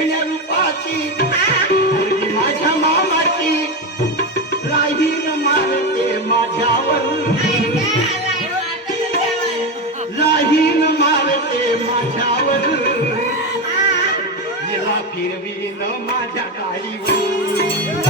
देखण्या रूपाची पोरगी माझ्या मामाची राहीन मारते माझ्यावर राहीन मारते माझ्यावर हिला फिरवीन माझ्या गाडीवर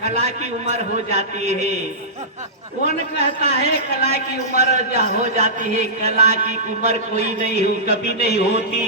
कला की उम्र हो जाती है। कौन कहता है कला की उम्र हो जाती है? कला की उम्र कोई नहीं कभी नहीं होती।